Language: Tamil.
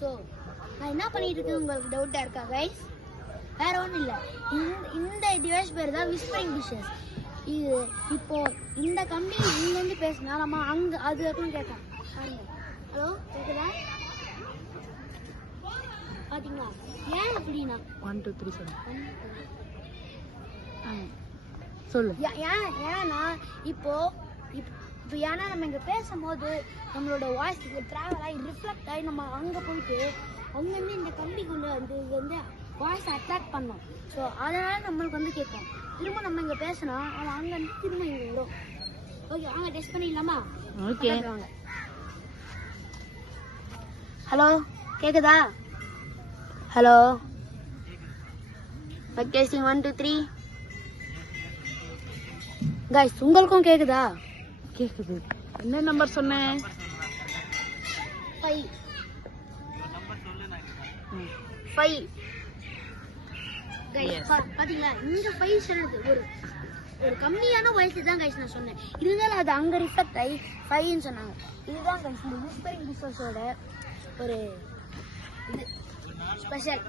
ஸோ நான் என்ன பண்ணிட்டு இருக்கேன் உங்களுக்கு டவுட்டா இருக்கா கைஸ்? வேற ஒன்றும் இல்லை, இந்த டிவைஸ் பேர் தான் விஸ்பரிங் டிஷஸ். இது இப்போ இந்த கம்பெனி இங்கேருந்து பேசினா நம்ம அங்கே அது வரைக்கும் கேட்கலாம். ஹலோ கேட்குதா? பார்த்தீங்களா ஏன் அப்படின்னா 1 2 3 சொல்லு. சொல்லு. ஏன்னா இப்போ ஏன்னா நம்ம இங்கே பேசும்போது நம்மளோட வாய்ஸ் ட்ராவல் ஆகி ரிஃப்ளெக்ட் ஆகி நம்ம அங்கே போயிட்டு அங்கேருந்து இந்த கம்பிக்குள்ளே வந்து இது வந்து வாய்ஸ் அட்ராக்ட் பண்ணோம். ஸோ அதனால் நம்மளுக்கு வந்து கேட்கும். திரும்ப நம்ம இங்கே பேசினா அவன் அங்கேருந்து திரும்ப இங்கே வரும். ஓகே வாங்க டெஸ்ட் பண்ணிடலாமா? ஓகே வாங்க. ஹலோ கேட்குதா? Hello testing 1 2 3. கைஸ் உங்களுக்கும் கேட்குதா? கேக்குது. என்ன நம்பர் சொன்னேன்? 5 5. கைஸ் பாத்தீங்களா இந்த 5 சொல்றது ஒரு கம்மியான வயசு தான் கைஸ் நான் சொன்னேன். இருந்தாலும் அது அங்க ரிஃப்ளெக்ட் ஆகி 5ன்னு சொன்னாங்க. இதுதான் கைஸ் இந்த விஸ்பரிங் டிஷஸோட ஒரு இது ஸ்பெஷல்.